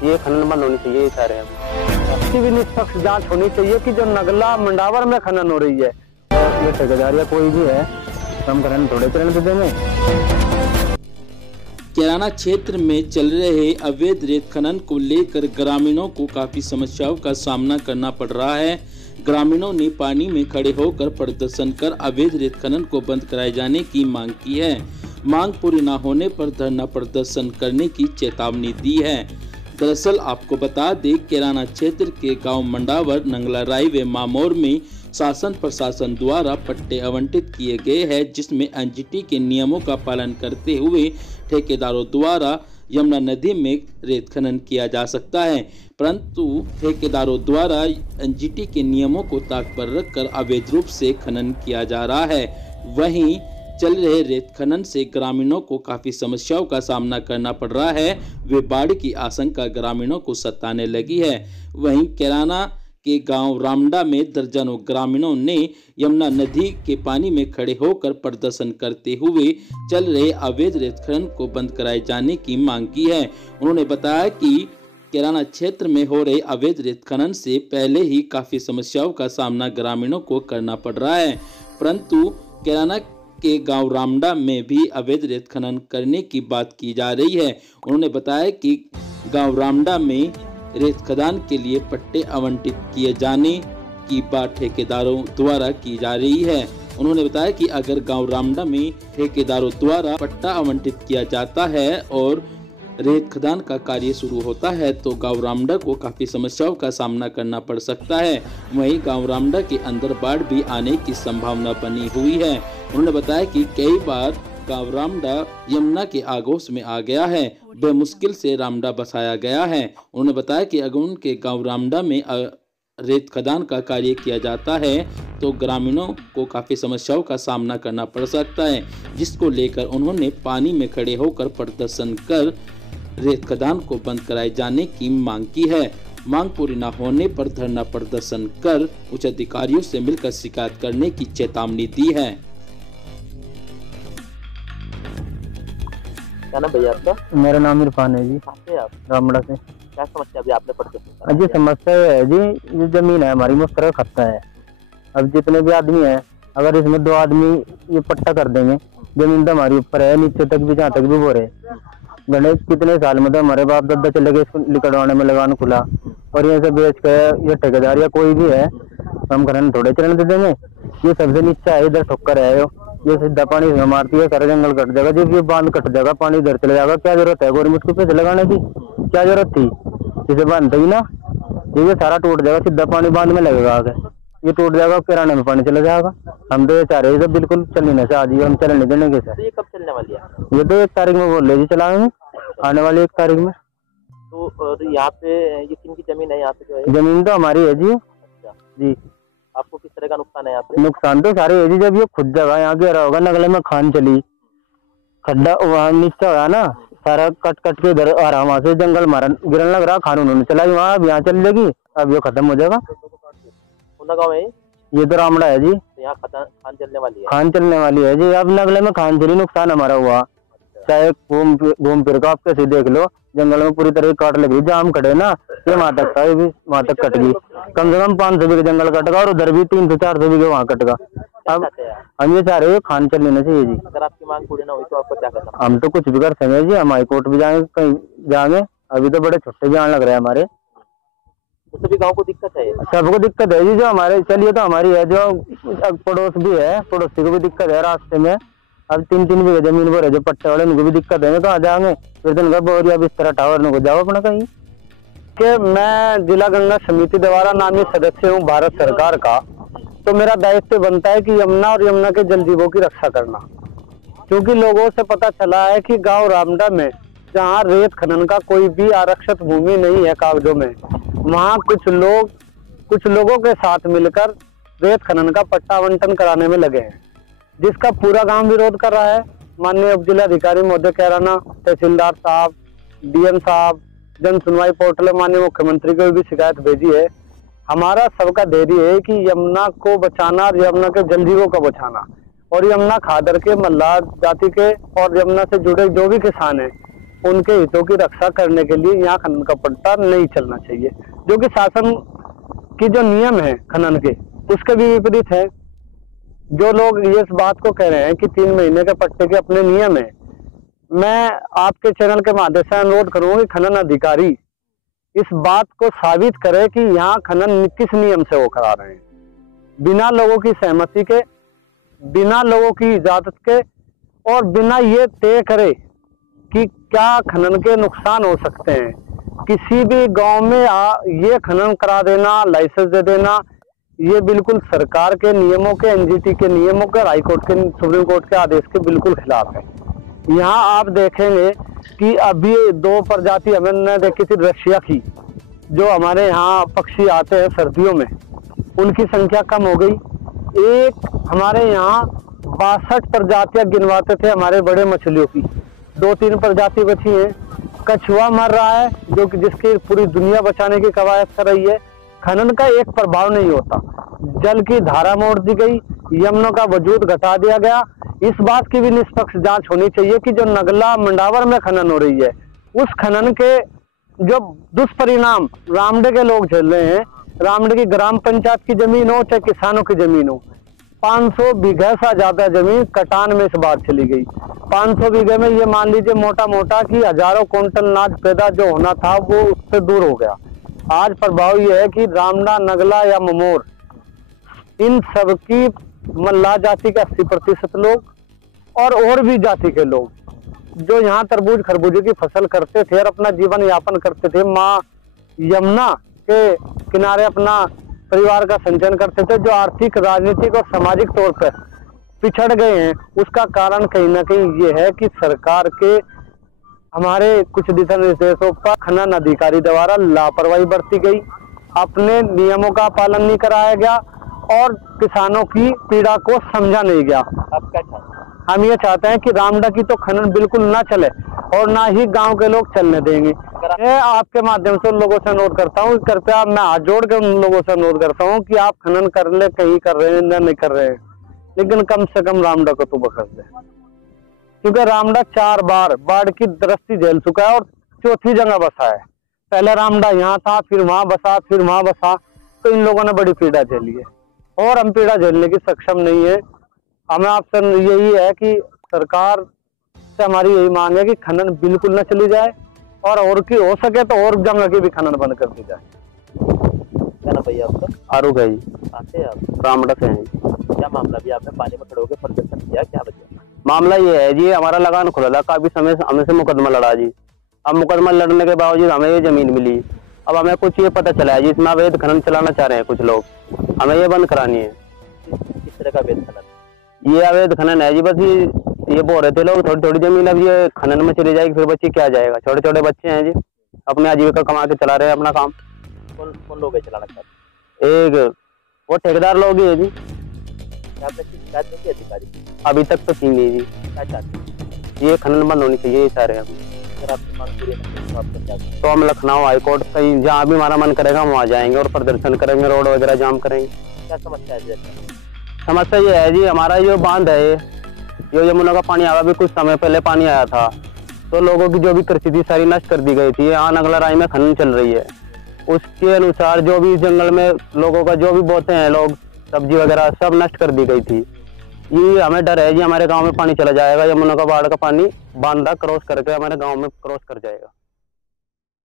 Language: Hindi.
ये खनन बंद होनी चाहिए, ये सारे इसकी भी निष्पक्ष जांच होनी चाहिए कि जो नगला मंडावर में खनन हो रही है, ये ठेकेदार या कोई भी है, हम खनन थोड़े चलन दे देंगे। कैराना क्षेत्र में चल रहे अवैध रेत खनन को लेकर ग्रामीणों को काफी समस्याओं का सामना करना पड़ रहा है। ग्रामीणों ने पानी में खड़े होकर प्रदर्शन कर अवैध रेत खनन को बंद कराए जाने की मांग की है। मांग पूरी न होने पर धरना प्रदर्शन करने की चेतावनी दी है। दरअसल आपको बता दें, कैराना क्षेत्र के गांव मंडावर, नंगलाराई व मामोर में शासन प्रशासन द्वारा पट्टे आवंटित किए गए हैं, जिसमें एनजीटी के नियमों का पालन करते हुए ठेकेदारों द्वारा यमुना नदी में रेत खनन किया जा सकता है, परंतु ठेकेदारों द्वारा एनजीटी के नियमों को ताक पर रखकर अवैध रूप से खनन किया जा रहा है। वहीं चल रहे रेत खनन से ग्रामीणों को काफी समस्याओं का सामना करना पड़ रहा है। वे बाढ़ की आशंका ग्रामीणों को सताने लगी है। वहीं कैराना के गांव रामडा में दर्जनों ग्रामीणों ने यमुना नदी के पानी में खड़े होकर प्रदर्शन करते हुए चल रहे अवैध रेत खनन को बंद कराए जाने की मांग की है। उन्होंने बताया कि कैराना क्षेत्र में हो रहे अवैध रेत खनन से पहले ही काफी समस्याओं का सामना ग्रामीणों को करना पड़ रहा है, परंतु कैराना के गांव रामडा में भी अवैध रेत खनन करने की बात की जा रही है। उन्होंने बताया कि गांव रामडा में रेत खदान के लिए पट्टे आवंटित किए जाने की बात ठेकेदारों द्वारा की जा रही है। उन्होंने बताया कि अगर गांव रामडा में ठेकेदारों द्वारा पट्टा आवंटित किया जाता है और रेत खदान का कार्य शुरू होता है तो गांव रामडा को काफी समस्याओं का सामना करना पड़ सकता है। वहीं गांव रामडा के अंदर बाढ़ भी आने की संभावना बनी हुई है। उन्होंने बताया कि कई बार गांव रामडा यमुना के आगोश में आ गया है, बेमुश्किल से रामडा बसाया गया है। उन्होंने बताया कि अगर उनके गांव रामडा में रेत खदान का कार्य किया जाता है तो ग्रामीणों को काफ़ी समस्याओं का सामना करना पड़ सकता है, जिसको लेकर उन्होंने पानी में खड़े होकर प्रदर्शन कर रेत खदान को बंद कराए जाने की मांग की है। मांग पूरी न होने पर धरना प्रदर्शन कर उच्च अधिकारियों से मिलकर शिकायत करने की चेतावनी दी है। क्या नाम भैया आपका? मेरा नाम इरफान है जी। कहाँ से आप? रामड़ा से। क्या समस्या अभी आपने प्रदर्शन? जी समस्या है जी, ये जमीन है हमारी मुफ्त खत्ता है। अब जितने भी आदमी हैं, अगर इसमें 2 आदमी ये पट्टा कर देंगे, जमीन तो हमारी ऊपर है, नीचे तक भी, जहाँ तक भी बोरे गणेश कितने साल में तो हमारे बाप दादा चले गए इसको लिकड़वाने में लगान खुला, और ये सब बेच कर ये ठेकेदार या कोई भी है, हम खनन थोड़े चलन दे देंगे। ये सबसे नीचा है, इधर ठोकर है, ये सीधा पानी इसमें मारती है, सारा जंगल कट जाएगा। जब ये बांध कट जाएगा, पानी इधर चले जाएगा, क्या जरूरत है गवर्नमेंट को पैसे लगाने की? क्या जरूरत थी? इसे बांधते ही ना, ये सारा टूट जाएगा, सीधा पानी बांध में लगेगा, आगे ये टूट जाएगा, किराने में पानी चला जाएगा। हम तो ये चाह रहे हैं बिल्कुल चलने न से, आज हम चलने नहीं देने के सर। ये कब चलने वाली है? ये तो 1 तारीख में बोल रहे जी चलाएंगे, आने वाली 1 तारीख में। तो यहाँ पे ये किनकी जमीन है? यहाँ पे जो है जमीन तो हमारी है जी। अच्छा जी। आपको किस तरह का नुकसान है यहाँ पे? नुकसान तो सारे है जी, जब ये खुद जगह यहाँ घेरा होगा, नगले में खान चली, खड्डा वहाँ नीचा हुआ ना, सारा कट कट के इधर आ रहा, वहाँ से जंगल मारा गिरने लग रहा, खान उन्होंने चलाई वहाँ, अब यहाँ चल जाएगी, अब ये खत्म हो जाएगा। गाँव है ये तो रामड़ा है जी। यहाँ खान चलने वाली है? खान चलने वाली है जी। अब नगले में खान चली, नुकसान हमारा हुआ। चाहे घूम फिर का आप कैसे देख लो, जंगल में पूरी तरह काट लगी, जाम खड़े ना, ये वहाँ तक था, ये भी वहाँ तक कट गई। कम से कम 500 बीघे जंगल कटेगा, और उधर भी 300-400 बीघे वहाँ कटेगा। अब हम ये चाह रहे हैं खान चल लेना चाहिए जी। अगर आपकी मांग पूरी ना हुई तो आपको क्या करना? हम तो कुछ भी कर सकते जी, हम हाई कोर्ट भी जाएंगे, कहीं जाएंगे। अभी तो बड़े छोटे जान लग रहे हैं हमारे। तो सभी गाँव को दिक्कत है? सबको दिक्कत है जी, जो हमारे चलिए तो हमारी है, जो पड़ोस भी है, पड़ोसी को भी दिक्कत है। रास्ते में अब 3-3 बीघे जमीन पर है, जो पट्टे वाले उनको भी दिक्कत है, कहाँ जाएंगे? फिर दिन का बोरिया बिस्तर टावर को जाओ अपना कहीं। कि मैं जिला गंगा समिति द्वारा नामी सदस्य हूँ भारत सरकार का, तो मेरा दायित्व बनता है कि यमुना और यमुना के जल जीवों की रक्षा करना। क्योंकि लोगों से पता चला है कि गांव रामडा में जहां रेत खनन का कोई भी आरक्षित भूमि नहीं है कागजों में, वहां कुछ लोगों के साथ मिलकर रेत खनन का पट्टा आवंटन कराने में लगे हैं, जिसका पूरा गांव विरोध कर रहा है। माननीय उप जिलाधिकारी महोदय कैराना, तहसीलदार साहब, डीएम साहब, जन सुनवाई पोर्टल माननीय मुख्यमंत्री को भी शिकायत भेजी है। हमारा सबका धैर्य है कि यमुना को बचाना और यमुना के जल जीवों को बचाना, और यमुना खादर के मल्लार जाति के और यमुना से जुड़े जो भी किसान हैं उनके हितों की रक्षा करने के लिए यहाँ खनन का पट्टा नहीं चलना चाहिए, जो कि शासन की जो नियम है खनन के उसके भी विपरीत है। जो लोग ये इस बात को कह रहे हैं कि 3 महीने के पट्टे के अपने नियम है, मैं आपके चैनल के माध्यम से अनुरोध करूंगा कि खनन अधिकारी इस बात को साबित करे कि यहाँ खनन किस नियम से वो करा रहे हैं, बिना लोगों की सहमति के, बिना लोगों की इजाजत के, और बिना ये तय करे कि क्या खनन के नुकसान हो सकते हैं। किसी भी गांव में ये खनन करा देना, लाइसेंस दे देना, ये बिल्कुल सरकार के नियमों के, एनजीटी के नियमों के, हाई कोर्ट के, सुप्रीम कोर्ट के आदेश के बिल्कुल खिलाफ है। यहाँ आप देखेंगे कि अभी 2 प्रजाति हमने देखी थी रशिया की, जो हमारे यहाँ पक्षी आते हैं सर्दियों में, उनकी संख्या कम हो गई। एक हमारे यहाँ 62 प्रजातियां गिनवाते थे हमारे बड़े मछलियों की, 2-3 प्रजाति बची हैं। कछुआ मर रहा है, जो कि जिसकी पूरी दुनिया बचाने की कवायद कर रही है। खनन का एक प्रभाव नहीं होता, जल की धारा मोड़ दी गई, यमुना का वजूद घटा दिया गया। इस बात की भी निष्पक्ष जांच होनी चाहिए कि जो नगला मंडावर में खनन हो रही है, उस खनन के जो दुष्परिणाम रामडे के लोग झेल रहे हैं, रामडे की ग्राम पंचायत की जमीन हो चाहे किसानों की जमीन हो, 500 बीघे से ज्यादा जमीन कटान में इस बार चली गई। 500 बीघे में ये मान लीजिए मोटा मोटा कि हजारों क्विंटल अनाज पैदा जो होना था वो उससे दूर हो गया। आज प्रभाव ये है कि रामडा, नगला या ममोर, इन सब की मल्लाह जाति के 80% लोग और भी जाति के लोग जो यहाँ तरबूज खरबूजे की फसल करते थे और अपना जीवन यापन करते थे, माँ यमुना के किनारे अपना परिवार का संचालन करते थे, जो आर्थिक, राजनीतिक और सामाजिक तौर पर पिछड़ गए हैं, उसका कारण कहीं ना कहीं ये है कि सरकार के हमारे कुछ दिशा निर्देशों पर खनन अधिकारी द्वारा लापरवाही बरती गई, अपने नियमों का पालन नहीं कराया गया और किसानों की पीड़ा को समझा नहीं गया। आप क्या चाहते हैं? हम ये चाहते हैं कि रामडा की तो खनन बिल्कुल ना चले और ना ही गांव के लोग चलने देंगे। मैं आपके माध्यम से उन लोगों से अनुरोध करता हूँ, कृपया मैं हाथ जोड़ के उन लोगों से अनुरोध करता हूँ कि आप खनन कर ले, कहीं कर रहे हैं या नहीं कर रहे हैं, लेकिन कम से कम रामडा को तो बख्श दे, क्योंकि रामडा 4 बार बाढ़ की दृष्टि झेल चुका है और 4थी जगह बसा है। पहले रामडा यहाँ था, फिर वहां बसा, फिर वहां बसा, तो इन लोगों ने बड़ी पीड़ा झेली है और हम पीड़ा झेलने की सक्षम नहीं है। हमें आपसे यही है कि सरकार से हमारी यही मांग है कि खनन बिल्कुल न चली जाए और की हो सके तो और जगह की भी खनन बंद कर दी जाए। क्या नाम भैया आपका? आरूख है जी। आते हैं आप? रामडा से हैं। क्या मामला भी आपने पानी में खड़े होकर प्रदर्शन किया, क्या वजह? मामला ये है जी, हमारा लगान खुला था, काफी समय से हमें से मुकदमा लड़ा जी। अब मुकदमा लड़ने के बावजूद हमें ये जमीन मिली। अब हमें कुछ ये पता चला है जी, इसमें अवैध खनन चलाना चाह रहे हैं कुछ लोग, हमें ये बंद करानी है। किस तरह का अवैध खनन? ये अवैध खनन है जी, बस ये बोल रहे थे लोग थोड़ी थोड़ी जमीन अब ये खनन में चली जाएगी, फिर बच्चे क्या जाएगा। छोटे छोटे बच्चे हैं जी, अपने आजीविका कमा के चला रहे हैं अपना काम। कौन लोग है चलाना चाहते? एक वो ठेकेदार लोग ही है जी। आपने शिकायत नहीं की अधिकारी? अभी तक तो की नहीं जी। क्या चाहते हैं? ये खनन बंद होनी चाहिए, ये सारे हम। अगर आपकी मांग पूरी नहीं तो आपको क्या करें? तो हम लखनऊ हाईकोर्ट कहीं जहाँ भी हमारा मन करेगा हम वहाँ जाएंगे और प्रदर्शन करेंगे, रोड वगैरह जाम करेंगे। क्या समस्या है? समस्या ये है जी, हमारा जो बांध है, जो यमुना का पानी आया, भी कुछ समय पहले पानी आया था, तो लोगों की जो भी कृषि थी सारी नष्ट कर दी गई थी। यहाँ नगला राय में खनन चल रही है, उसके अनुसार जो भी जंगल में लोगों का जो भी बोते हैं लोग सब्जी वगैरह सब नष्ट कर दी गई थी। ये हमें डर है जी, हमारे गांव में पानी चला जाएगा, यमुना का बाढ़ का पानी बांधा क्रॉस करके हमारे गांव में क्रॉस कर जाएगा।